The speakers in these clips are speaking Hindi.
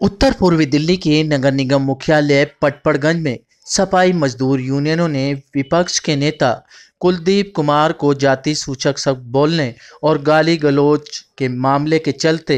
उत्तर पूर्वी दिल्ली के नगर निगम मुख्यालय पटपड़गंज में सफाई मजदूर यूनियनों ने विपक्ष के नेता कुलदीप कुमार को जाति सूचक शब्द बोलने और गाली गलौज के मामले के चलते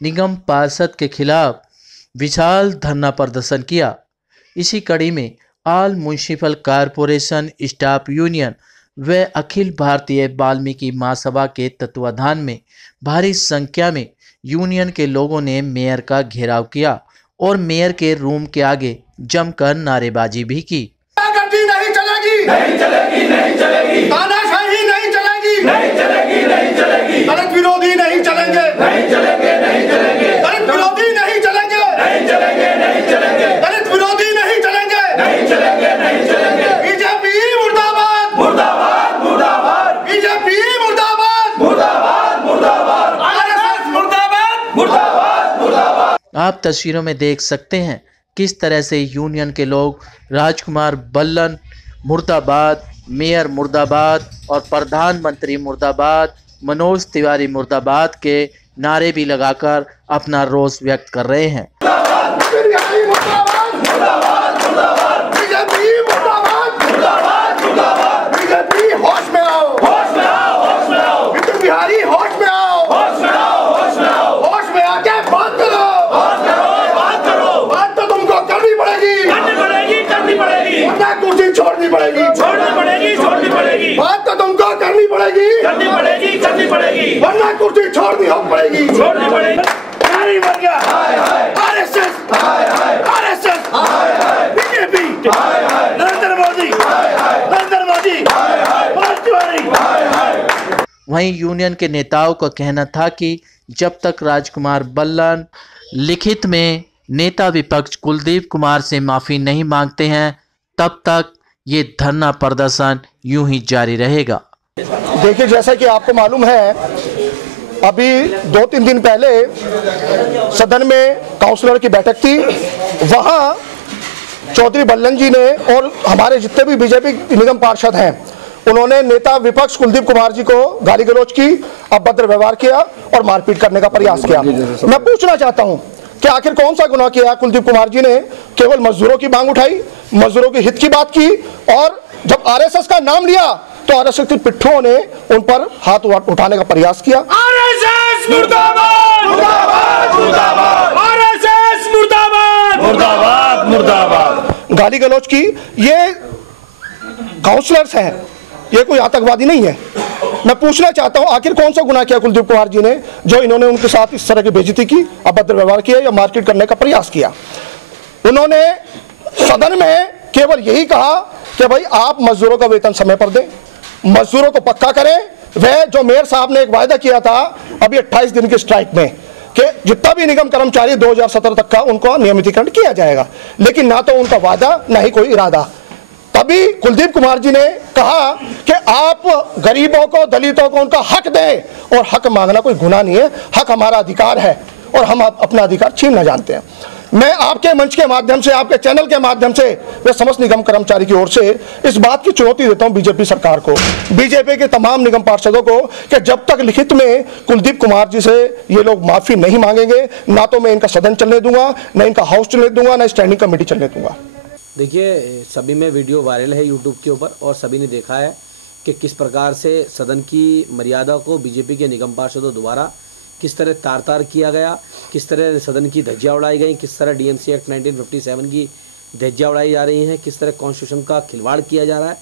निगम पार्षद के खिलाफ विशाल धरना प्रदर्शन किया। इसी कड़ी में all municipal corporation staff union व अखिल भारतीय वाल्मीकि महासभा के तत्वाधान में भारी संख्या में यूनियन के लोगों ने मेयर का घेराव किया और मेयर के रूम के आगे जमकर नारेबाजी भी की। नहीं चलेगी, नहीं चलेगी, नहीं चलेगी, तानाशाही नहीं चलेगी, नहीं चलेगी, नहीं चलेगी, दलित विरोधी नहीं चलेंगे, नहीं चलेंगे, नहीं चलेंगे, दलित विरोधी नहीं चलेंगे, नहीं चलेंगे, नहीं चलेंगे, दलित विरोधी नहीं चलेंगे, नहीं चलेंगे, नहीं चलेंगे। बीजेपी मुर्दाबाद, मुर्दाबाद, मुर्दाबाद, बीजेपी मुर्दाबाद, मुर्दाबाद, मुर्दाबाद, आरएसएस मुर्दाबाद, मुर्दाबाद, मुर्दाबाद। आप तस्वीरों में देख सकते हैं किस तरह से यूनियन के लोग राजकुमार बल्लन मुर्दाबाद, मेयर मुर्दाबाद और प्रधानमंत्री मुर्दाबाद, मनोज तिवारी मुर्दाबाद के नारे भी लगाकर अपना रोष व्यक्त कर रहे हैं। छोड़नी पड़ेगी, छोड़नी पड़ेगी, छोड़नी पड़ेगी, बात तो तुमको करनी पड़ेगी, करनी पड़ेगी, करनी पड़ेगी, वरना कुर्सी छोड़नी हो पड़ेगी, छोड़नी पड़ेगी। नारी बन गया, हाय हाय, आरएसएस, हाय हाय, आरएसएस, हाय हाय, बीजेपी, हाय हाय, नरेंद्र मोदी, हाय हाय, नरेंद्र मोदी, हाय हाय, मनोज तिवारी, हाय हाय। वहीं यूनियन के नेताओं का कहना था कि जब तक राजकुमार बल्लन लिखित में नेता विपक्ष कुलदीप कुमार से माफी नहीं मांगते हैं तब तक ये धरना प्रदर्शन यूं ही जारी रहेगा। देखिए, जैसा कि आपको मालूम है, अभी 2-3 दिन पहले सदन में काउंसलर की बैठक थी। वहां चौधरी बल्लन जी ने और हमारे जितने भी बीजेपी निगम पार्षद हैं, उन्होंने नेता विपक्ष कुलदीप कुमार जी को गाली गलौज की, अभद्र व्यवहार किया और मारपीट करने का प्रयास किया। मैं पूछना चाहता हूं कि आखिर कौन सा गुनाह किया कुलदीप कुमार जी ने? केवल मजदूरों की मांग उठाई, मजदूरों के हित की बात की, और जब आरएसएस का नाम लिया तो आरएसएस के पिट्ठुओं ने उन पर हाथ उठाने का प्रयास किया। आरएसएस मुर्दाबाद, मुर्दाबाद, मुर्दाबाद, आरएसएस मुर्दाबाद, मुर्दाबाद, मुर्दाबाद, गाली गलौज की। ये काउंसलर्स हैं, ये कोई आतंकवादी नहीं है। मैं पूछना चाहता हूं, आखिर कौन सा गुनाह किया कुलदीप कुमार जी ने जो इन्होंने उनके साथ इस तरह की बेइज्जती की, अभद्र व्यवहार किया या मारपीट करने का प्रयास किया? उन्होंने सदन में केवल यही कहा कि भाई आप मजदूरों का वेतन समय पर दें, मजदूरों को पक्का करें। वह जो मेयर साहब ने एक वायदा किया था अभी 28 दिन की स्ट्राइक में कि जितना भी निगम कर्मचारी 2017 तक का उनको नियमितीकरण किया जाएगा, लेकिन ना तो उनका वादा ना ही कोई इरादा। तभी कुलदीप कुमार जी ने कहा कि आप गरीबों को, दलितों को उनका हक दें, और हक मांगना कोई गुनाह नहीं है, हक हमारा अधिकार है और हम अपना अधिकार छीनना जानते हैं। मैं आपके मंच के माध्यम से, आपके चैनल के माध्यम से वे समस्त निगम कर्मचारी की ओर से इस बात की चुनौती देता हूं बीजेपी सरकार को, बीजेपी के तमाम निगम पार्षदों को, कि जब तक लिखित में कुलदीप कुमार जी से ये लोग माफी नहीं मांगेंगे, ना तो मैं इनका सदन चलने दूंगा, ना इनका हाउस चलने दूंगा, ना स्टैंडिंग कमेटी चलने दूंगा। देखिए, सभी में वीडियो वायरल है यूट्यूब के ऊपर और सभी ने देखा है कि किस प्रकार से सदन की मर्यादा को बीजेपी के निगम पार्षदों द्वारा किस तरह तार तार किया गया, किस तरह सदन की धज्जियां उड़ाई गई, किस तरह डीएमसी एक्ट 1957 की धज्जियां उड़ाई जा रही हैं, किस तरह कॉन्स्टिट्यूशन का खिलवाड़ किया जा रहा है।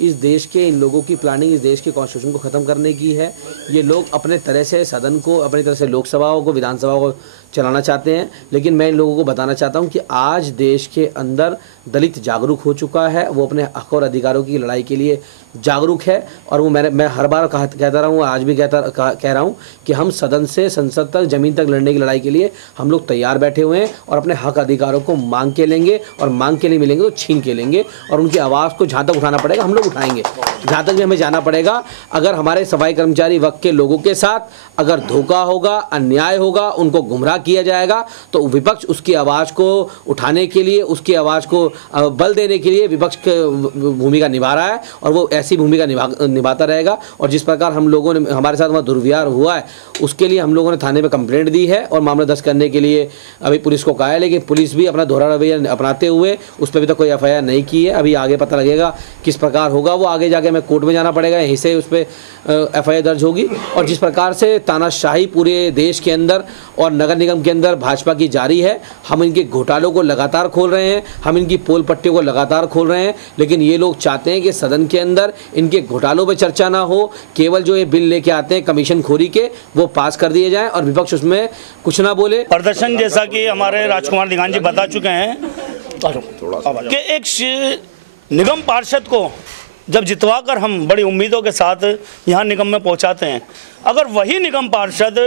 इस देश के इन लोगों की प्लानिंग इस देश के कॉन्स्टिट्यूशन को ख़त्म करने की है। ये लोग अपने तरह से सदन को, अपनी तरह से लोकसभाओं को, विधानसभाओं को चलाना चाहते हैं, लेकिन मैं इन लोगों को बताना चाहता हूं कि आज देश के अंदर दलित जागरूक हो चुका है, वो अपने हक और अधिकारों की लड़ाई के लिए जागरूक है। और वो मैं हर बार कहता रहा हूँ, आज भी कह रहा हूँ कि हम सदन से संसद तक, जमीन तक लड़ने की लड़ाई के लिए हम लोग तैयार बैठे हुए हैं और अपने हक अधिकारों को मांग के लेंगे, और मांग के लिए मिलेंगे तो छीन के लेंगे, और उनकी आवाज़ को जहाँ तक उठाना पड़ेगा हम लोग उठाएंगे, जहाँ तक भी हमें जाना पड़ेगा। अगर हमारे सफाई कर्मचारी वक्त के लोगों के साथ अगर धोखा होगा, अन्याय होगा, उनको गुमराह किया जाएगा, तो विपक्ष उसकी आवाज़ को उठाने के लिए, उसकी आवाज़ को बल देने के लिए विपक्ष भूमिका निभा रहा है, और वो ऐसी भूमिका निभाता रहेगा। और जिस प्रकार हम लोगों ने, हमारे साथ वहाँ दुर्व्यवहार हुआ है, उसके लिए हम लोगों ने थाने में कंप्लेंट दी है और मामला दर्ज करने के लिए अभी पुलिस को कहा है, लेकिन पुलिस भी अपना दोहरा रवैया अपनाते हुए उस पर अभी तक कोई FIR नहीं की है। अभी आगे पता लगेगा किस प्रकार होगा, वो आगे जाके हमें कोर्ट में जाना पड़ेगा, यहीं से उस पर FIR दर्ज होगी। और जिस प्रकार से तानाशाही पूरे देश के अंदर और नगर निगम के अंदर भाजपा की जारी है, हम इनके घोटालों को लगातार खोल रहे हैं, हम इनकी पोल पट्टियों को लगातार खोल रहे हैं, लेकिन ये लोग चाहते हैं कि सदन के अंदर इनके घोटालों पर चर्चा ना हो, केवल जो ये बिल लेके आते हैं कमीशन खोरी के वो पास कर दिए जाए और विपक्ष उसमें कुछ ना बोले। प्रदर्शन जैसा कि हमारे राजकुमार दिगान जी बता चुके हैं कि एक निगम पार्षद को जब जितवाकर हम बड़ी उम्मीदों के साथ यहाँ निगम में पहुंचाते हैं, अगर वही निगम पार्षद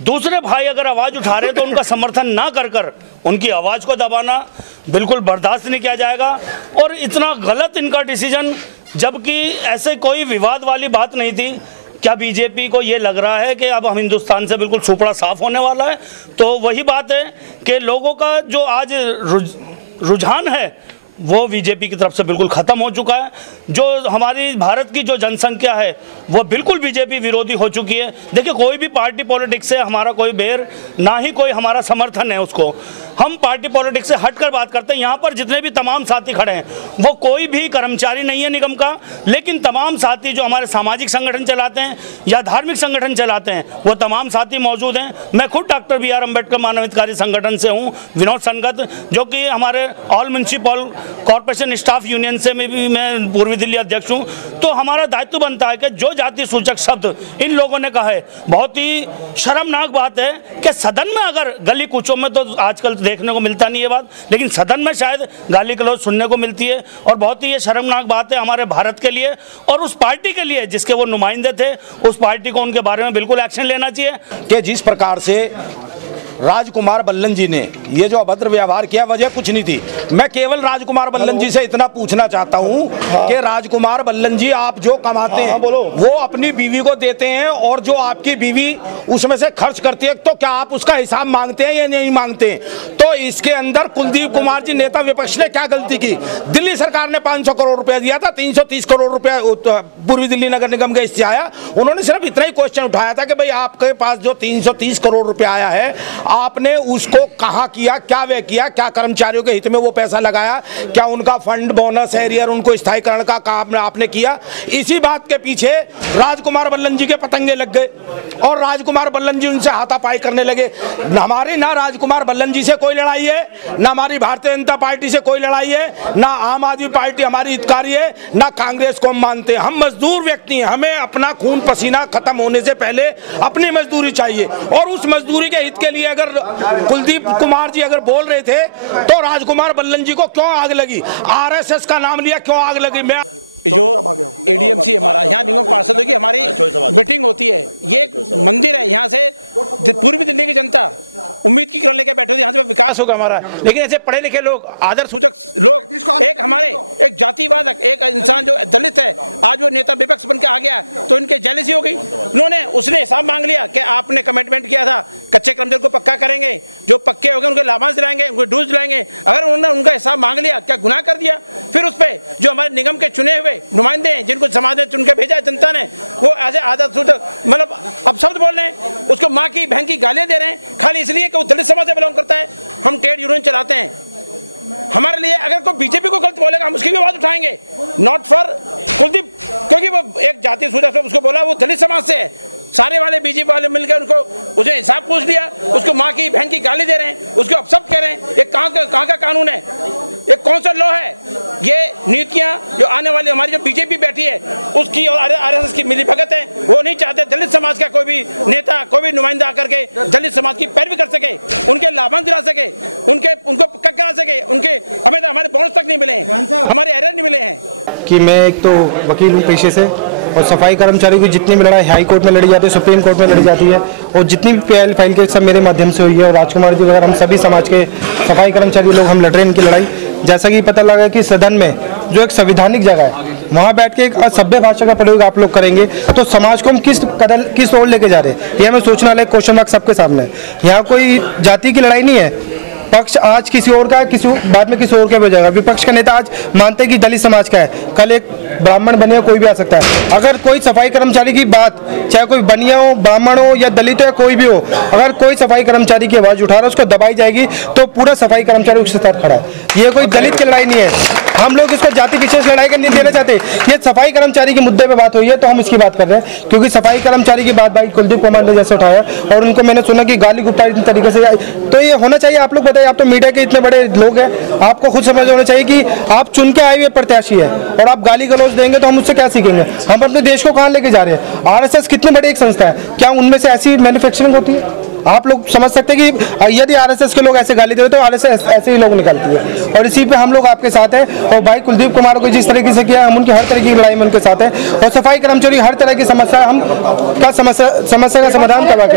दूसरे भाई अगर आवाज उठा रहे तो उनका समर्थन ना कर उनकी आवाज को दबाना बिल्कुल बर्दाश्त नहीं किया जाएगा। और इतना गलत इनका डिसीजन, जबकि ऐसे कोई विवाद वाली बात नहीं थी। क्या बीजेपी को ये लग रहा है कि अब हम हिंदुस्तान से बिल्कुल सुपड़ा साफ होने वाला है? तो वही बात है कि लोगों का जो आज रुझान है वो बीजेपी की तरफ से बिल्कुल खत्म हो चुका है। जो हमारी भारत की जो जनसंख्या है वो बिल्कुल बीजेपी विरोधी हो चुकी है। देखिए, कोई भी पार्टी पॉलिटिक्स से हमारा कोई बेर ना ही कोई हमारा समर्थन है उसको, हम पार्टी पॉलिटिक्स से हटकर बात करते हैं। यहाँ पर जितने भी तमाम साथी खड़े हैं वो कोई भी कर्मचारी नहीं है निगम का, लेकिन तमाम साथी जो हमारे सामाजिक संगठन चलाते हैं या धार्मिक संगठन चलाते हैं वो तमाम साथी मौजूद हैं। मैं खुद डॉक्टर BR अम्बेडकर मानवाधिकारी संगठन से हूँ, विनोद संगत, जो कि हमारे all municipal corporation staff union से में भी मैं पूर्वी दिल्ली अध्यक्ष हूँ। तो हमारा दायित्व बनता है कि जो जाति सूचक शब्द इन लोगों ने कहा है, बहुत ही शर्मनाक बात है कि सदन में अगर गली कूचों में तो आजकल देखने को मिलता नहीं है बात, लेकिन सदन में शायद गाली गलौज सुनने को मिलती है। और बहुत ही ये शर्मनाक बात है हमारे भारत के लिए और उस पार्टी के लिए जिसके वो नुमाइंदे थे। उस पार्टी को उनके बारे में बिल्कुल एक्शन लेना चाहिए। जिस प्रकार से राजकुमार बल्लन जी ने ये जो अभद्र व्यवहार किया, वजह कुछ नहीं थी। मैं केवल राजकुमार बल्लन जी से इतना पूछना चाहता हूँ कि राजकुमार बल्लन जी, आप जो कमाते हैं वो अपनी बीवी को देते हैं और जो आपकी बीवी उसमें से खर्च करती है, तो क्या आप उसका हिसाब मांगते हैं या नहीं मांगते? तो इसके अंदर कुलदीप कुमार जी नेता विपक्ष ने क्या गलती की? दिल्ली सरकार ने 500 करोड़ रुपया दिया था, 330 करोड़ रुपया पूर्वी दिल्ली नगर निगम के इससे आया। उन्होंने सिर्फ इतना ही क्वेश्चन उठाया था कि भाई आपके पास जो 330 करोड़ रुपया आया है, आपने उसको कहाँ किया, क्या व्यय किया, क्या कर्मचारियों के हित में वो पैसा लगाया, क्या उनका फंड, बोनस, एरियर, उनको स्थायीकरण का काम आपने किया? इसी बात के पीछे राजकुमार बल्लन जी के पतंगे लग गए और राजकुमार बल्लन जी उनसे हाथापाई करने लगे। हमारी ना राजकुमार बल्लन जी से कोई लड़ाई है, ना हमारी भारतीय जनता पार्टी से कोई लड़ाई है, ना आम आदमी पार्टी हमारी हितकारी है, ना कांग्रेस को हम मानते हैं। हम मजदूर व्यक्ति हैं, हमें अपना खून पसीना खत्म होने से पहले अपनी मजदूरी चाहिए। और उस मजदूरी के हित के लिए अगर कुलदीप कुमार जी अगर बोल रहे थे तो राजकुमार बल्लन जी को क्यों आग लगी? RSS का नाम लिया, क्यों आग लगी? जो ADMC हमारा यहाँ निगम पार्षदों की हमारी मीटिंग होती है, ये एक मंदिर है। यहाँ से पूर्वी दिल्ली की जनता उम्मीद की किरण लेकर बैठे होती है, यहाँ से विकास होगा हमारा। लेकिन ऐसे पढ़े लिखे लोग, आदर्श सूचक लोग, एक हमारे एक जातिवादक एक इंसान जो दलित है, आज वो नेता विपक्ष बन के आ गया, तो इनके जेलसी हो गई। उन्होंने उसने हिसाब मांग लिया कि आपने कमिटमेंट किया था कच्चे कर्मचारियों को पक्का करेंगे, जो पक्के हो गए उनके लाभांश दिलाएंगे, उनको डूज दिलाएंगे। अगर उन्होंने उनका हिसाब मांग लिया, क्या गुनाह कर दिया? फिर उस पर जो हमारे निगम के चुने हुए नुमाइंदे हैं, जिनको समाज ने चुन के भेजा है जनता ने, वो ऐसे आदत सूचक मतलब अब शब्द बोल रहे हैं, उसको माँ की बहन की गालियाँ दे रहे हैं, खाली इसलिए कि वो दलित समाज से बिलोंग करता है। हम ट्रेड यूनियन चलाते हैं, हमारे लिए अगर कोई बीजेपी को गलत बोलेगा हम उसकी भी आवाज उठाएंगे, नॉट फॉर कुलदीप, क्योंकि वो एक जाति सूचक से उसको बोला, वो दलित समाज से है। सारे वाले बीजेपी वाले मिलकर उनको उसने हिसाब पूछ लिया, उसको माँ की बहन की गाली दे रहे हैं, उसको अब सब कह रहे हैं। ये कहाँ का कानून है? ये कौन सा लॉ है? ये नीतियाँ जो आने वाली हमारी जो बीजेपी बैठी है उसकी और RSS की मिली भगत है। वो नहीं चाहते दलित समाज का कोई भी नेता, कोई भी नुमाइंदा आकर के दलित समाज की पैरवी कर सके, उनके लाभांश दिला सके, उनको पक्का करा सके। उनके हमें तो हमारे बोनस तक नहीं मिले हैं, हमारे एरर नहीं मिले हैं। कर्मचारी की जितनी भी लड़ाई हाई कोर्ट में लड़ी जाती है, सुप्रीम कोर्ट में लड़ी जाती है, और जितनी भी पेल फाइन केस सब मेरे माध्यम से हुई है। और राजकुमार जी वगैरह हम सभी समाज के सफाई कर्मचारी लोग हम लड़ रहे हैं इनकी लड़ाई। जैसा कि पता लगा कि सदन में जो एक संविधानिक जगह है, वहाँ बैठ के सभ्य भाषा का प्रयोग आप लोग करेंगे तो समाज को हम किस सदन किस ओर लेके जा रहे हैं, ये हमें सोचना है। क्वेश्चन मार्क सबके सामने। यहाँ कोई जाति की लड़ाई नहीं है, पक्ष आज किसी और का है, बाद में किसी और का हो जाएगा। विपक्ष का नेता आज मानते हैं कि दलित समाज का है, कल एक ब्राह्मण बनिया कोई भी आ सकता है। अगर कोई सफाई कर्मचारी की बात, चाहे कोई बनिया हो, ब्राह्मण हो या दलित हो या कोई भी हो, अगर कोई सफाई कर्मचारी की आवाज उठा रहा है उसको दबाई जाएगी तो पूरा सफाई कर्मचारी उसके साथ खड़ा है। ये कोई दलित की लड़ाई नहीं है, हम लोग इसको जाति पीछे से लड़ाई नहीं देना चाहते। ये सफाई कर्मचारी के मुद्दे पे बात हुई है तो हम इसकी बात कर रहे हैं, क्योंकि सफाई कर्मचारी की बात भाई कुलदीप कुमार ने जैसे उठाया और उनको मैंने सुना कि गाली गुप्ता इस तरीके से, तो ये होना चाहिए। आप लोग बताइए, आप तो मीडिया के इतने बड़े लोग हैं, आपको खुद समझ होना चाहिए कि आप चुन के आए हुए प्रत्याशी है और आप गाली गलौज देंगे तो हम उससे क्या सीखेंगे? हम अपने देश को कहाँ लेके जा रहे हैं? आरएसएस कितनी बड़ी एक संस्था है, क्या उनमें से ऐसी मैन्युफैक्चरिंग होती है? आप लोग समझ सकते हैं कि यदि आरएसएस के लोग ऐसे गाली दे तो आरएसएस ऐसे ही लोग निकलते हैं। और इसी पे हम लोग आपके साथ है। और भाई कुलदीप कुमार को जिस तरीके से किया, हम उनकी हर तरह की लड़ाई में उनके साथ है। और सफाई कर्मचारी हर तरह की समस्या हम समस्या का समाधान करवा के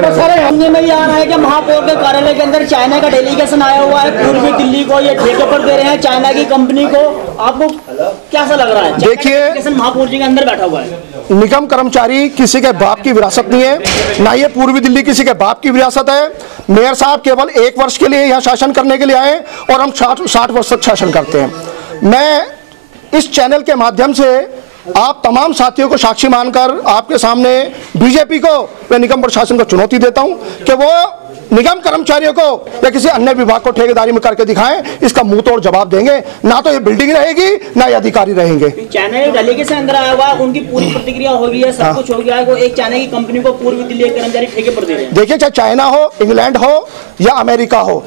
में ये आ रहा है कि महापौर के कार्यालय के अंदर चाइना का डेलीगेशन आया हुआ है, पूर्वी दिल्ली को ये ठेके पर दे रहे हैं चाइना की कंपनी को। आपको कैसा लग रहा है? देखिए महापौर जी के अंदर बैठा हुआ है। निगम कर्मचारी किसी के बाप की विरासत नहीं है, ना ये पूर्वी दिल्ली किसी के बाप की विरासत है। मेयर साहब केवल 1 वर्ष के लिए यहाँ शासन करने के लिए आए और हम 60 वर्ष तक शासन करते हैं। मैं इस चैनल के माध्यम से आप तमाम साथियों को साक्षी मानकर आपके सामने बीजेपी को व निगम प्रशासन को चुनौती देता हूं कि वो निगम कर्मचारियों को या किसी अन्य विभाग को ठेकेदारी में करके दिखाएं, इसका मुंह तोड़ जवाब देंगे। ना तो ये बिल्डिंग रहेगी ना ये अधिकारी रहेंगे। चाइना के डेलीगेशन अंदर आया हुआ, उनकी पूरी प्रतिक्रिया हो गई है, सब कुछ हो गया है। वो एक चाइना की कंपनी को पूर्वी दिल्ली के कर्मचारी ठेके पर दे रहे हैं। देखिए, चाहे चाइना हो, इंग्लैंड हो या अमेरिका हो,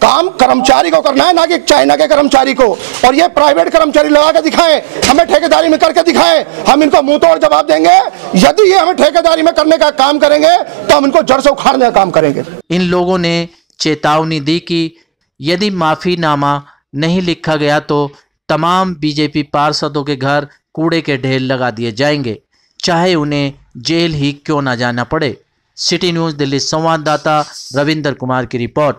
काम कर्मचारी को करना है, ना कि चाइना के कर्मचारी को। और ये प्राइवेट कर्मचारी लगा के दिखाएं, हमें ठेकेदारी में करके दिखाएं, हम इनको मुंह तोड़ जवाब देंगे। यदि ये हमें ठेकेदारी में करने का काम करेंगे तो हम इनको जड़ से उखाड़ने का काम करेंगे। इन लोगों ने चेतावनी दी कि यदि माफीनामा नहीं लिखा गया तो तमाम बीजेपी पार्षदों के घर कूड़े के ढेर लगा दिए जाएंगे, चाहे उन्हें जेल ही क्यों ना जाना पड़े। सिटी न्यूज़ दिल्ली संवाददाता रविंदर कुमार की रिपोर्ट।